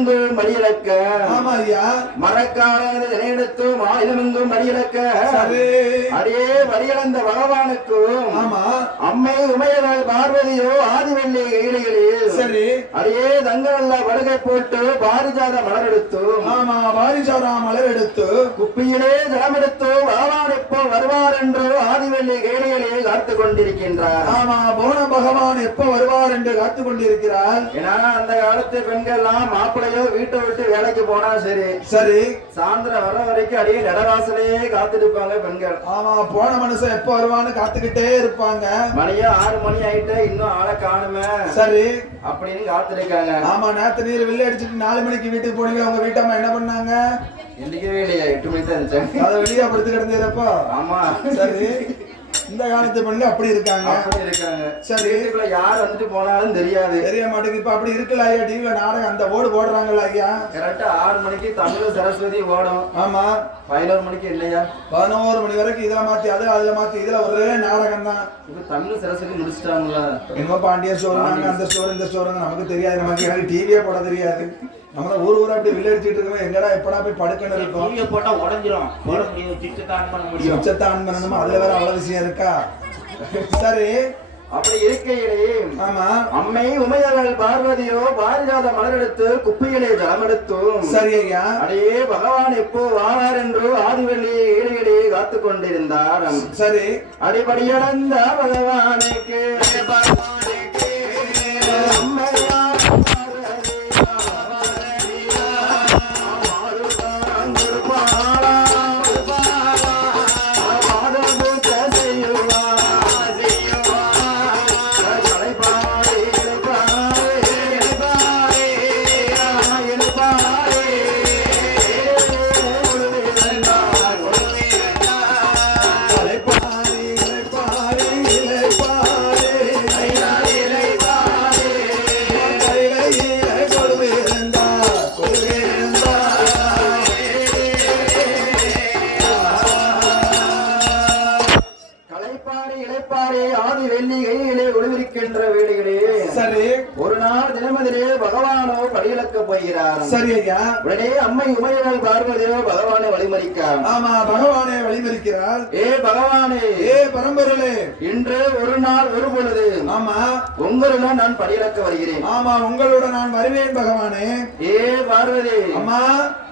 மயிலெங்கும் மடியிலக்க ஆமா ஐயா மரக்காரது நினைத்து மாயிலமெங்கும் மடியிலக்க அடியே வடியிழந்த பகவானுக்கும் ஆமா அம்மை உமையவள் பார்வதியோ ஆதிவெள்ளி கையிலைகளில் சரி அடியே தங்கவல்ல படுகை போட்டு பாரிஜாத மலர் எடுத்து ஆமா பாரிஜாத மலர் எடுத்து குப்பியிலே ஜலமெடுத்து பகவான் எப்போ வருவார் என்று ஆதிவெள்ளி கையிலைகளே காத்து கொண்டிருக்கின்றார். ஆமா போன பகவான் எப்ப வருவார் என்று காத்து கொண்டிருக்கிறார். ஏன்னா அந்த காலத்து பெண்கள் எல்லாம் மாப்பிள்ளையோ வீட்டை விட்டு வேலைக்கு போனா சரி சரி சாயந்தரம் வர வரைக்கும் அடியே நடராசிலே காத்துட்டு இருப்பாங்க பெண்கள். ஆமா போன மனுஷன் எப்ப வருவான்னு காத்துக்கிட்டே இருப்பாங்க. மணியா 6 மணி ஆயிட்டு இன்னும் ஆளை காணுமே சரி அப்படின்னு காத்திருக்காங்க. ஆமா நேத்து நீர் வெளில அடிச்சுட்டு 4 மணிக்கு வீட்டுக்கு போனீங்க. உங்க வீட்டம்மா என்ன பண்ணாங்க? எந்திக்கவே இல்லையா? 8 மணிக்கு தான் இருந்துச்சு. அதை வெளியே படுத்து கிடந்தப்போ ஆமா சரி இந்த காலத்து பெண்கள் அப்படி இருக்காங்க. சரி வீட்டுக்குள்ள யார் வந்துட்டு போனாலும் தெரியாது, தெரிய மாட்டேங்குது. இப்ப அப்படி இருக்குல்ல ஐயா டிவில நாடகம் அந்த ஓடு போடுறாங்கல்ல ஐயா. கரெக்டா 6 மணிக்கு தமிழ் சரஸ்வதி ஓடும். ஆமா 11 மணிக்கு இல்லையா 11 மணி வரைக்கும் இதுல மாத்தி அதுல மாத்தி இதுல ஒரே நாடகம் தான். இப்ப தமிழ் சரஸ்வதி முடிச்சிட்டாங்களா? என்னமோ பாண்டிய ஸ்டோர் அந்த ஸ்டோர் இந்த ஸ்டோர் நமக்கு தெரியாது. நமக்கு எனக்கு டிவியே போட தெரியாது. நம்ம ஊர் அப்படி வில்ல அடிச்சிட்டு இருக்கோம். எங்கடா எப்படா போய் படுக்கணும் இருக்கும். டிவியை போட்டா உடைஞ்சிரும். போட முடியும், சுவிட்சை ஆன் பண்ண முடியும். சுவிட்சை ஆன் பண்ணணுமா? அதுல வேற அவ்வளவு விஷயம் இருக்கா? சரி அப்படி இருக்கையிலே ஆமா அம்மை உமையவள் பார்வதியோ பாரிஜாத மலர் எடுத்து குப்பையிலே ஜலம் எடுத்தும் சரி ஐயா அடையே பகவான் எப்போ வாரார் என்று ஆதிவெள்ளி ஈடுகளே காத்து கொண்டிருந்தார். சரி அடிபடியடைந்த பகவானுக்கு ஒரு நாள் தினமதிலே பகவானோ படியிலக்க போகிறார். சரி ஐயா உடனே அம்மை உமையவள் பார்வதியோ பகவானை வழிமறிக்கிறார். ஆமா பகவானை வழிமறிக்கிறார். ஏ பகவானே, ஏ பரம்பொருளே, இன்று ஒரு நாள் ஒரு பொழுது ஆமா உங்களுடன் நான் படியிலக்க வருகிறேன். ஆமா உங்களோட நான் வருவேன் பகவானே. ஏ பார்வதி, அம்மா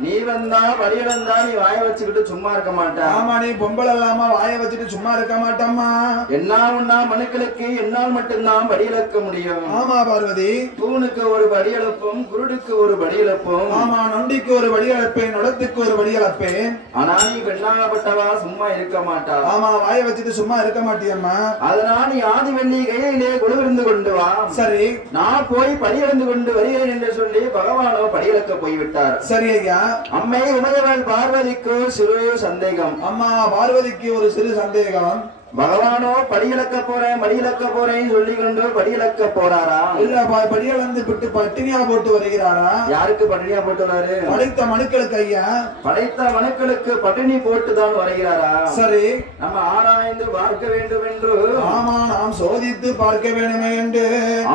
நீ வந்தா படியிலந்தா நீ வாய வச்சுக்கிட்டு சும்மா இருக்க மாட்டா. ஆமா நீ பொம்பளை இல்லாம வாய வச்சுட்டு சும்மா இருக்க மாட்டம்மா. என்னாவுன்னா மனுக்களுக்கு என்னால் மட்டும்தான் படியிலக்க முடியும். ஆமா பார்வதி, தூணுக்கு ஒரு படி எழுப்பும், குருடுக்கு ஒரு படி எழுப்பும். ஆமா நொண்டிக்கு ஒரு படி எழுப்பேன், நொடத்துக்கு ஒரு படி எழுப்பேன். ஆனா நீ பெண்ணாகப்பட்டவா சும்மா இருக்க மாட்டா. ஆமா வாய வச்சுட்டு சும்மா இருக்க மாட்டியம்மா. அதனால நீ ஆதிவெள்ளி கையிலே குழுவிருந்து கொண்டு வா. சரி நான் போய் படியிழந்து கொண்டு வருகிறேன் என்று சொல்லி பகவானோ படியிழக்க போய்விட்டார். சரி ஐயா அம்மை உமையவள் பார்வதிக்கு சிறு சந்தேகம். அம்மா பார்வதிக்கு ஒரு சிறு சந்தேகம். பகவானோ படியிழக்க போறேன் படியிழக்க போறேன்னு சொல்லி கொண்டு படியிழக்க போறாரா? இல்ல படியிழந்து விட்டு பட்டினியா போட்டு வருகிறாரா? யாருக்கு பட்டினியா போட்டு வராரு? படைத்த மனுக்களுக்கு ஐயா. படைத்த மனுக்களுக்கு பட்டினி போட்டுதான் வருகிறாரா? சரி நம்ம ஆராய்ந்து பார்க்க வேண்டும் என்று. ஆமா நாம் சோதித்து பார்க்க வேண்டுமே என்று.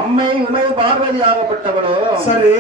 அம்மை உமை பார்வதி ஆகப்பட்டவளோ சரி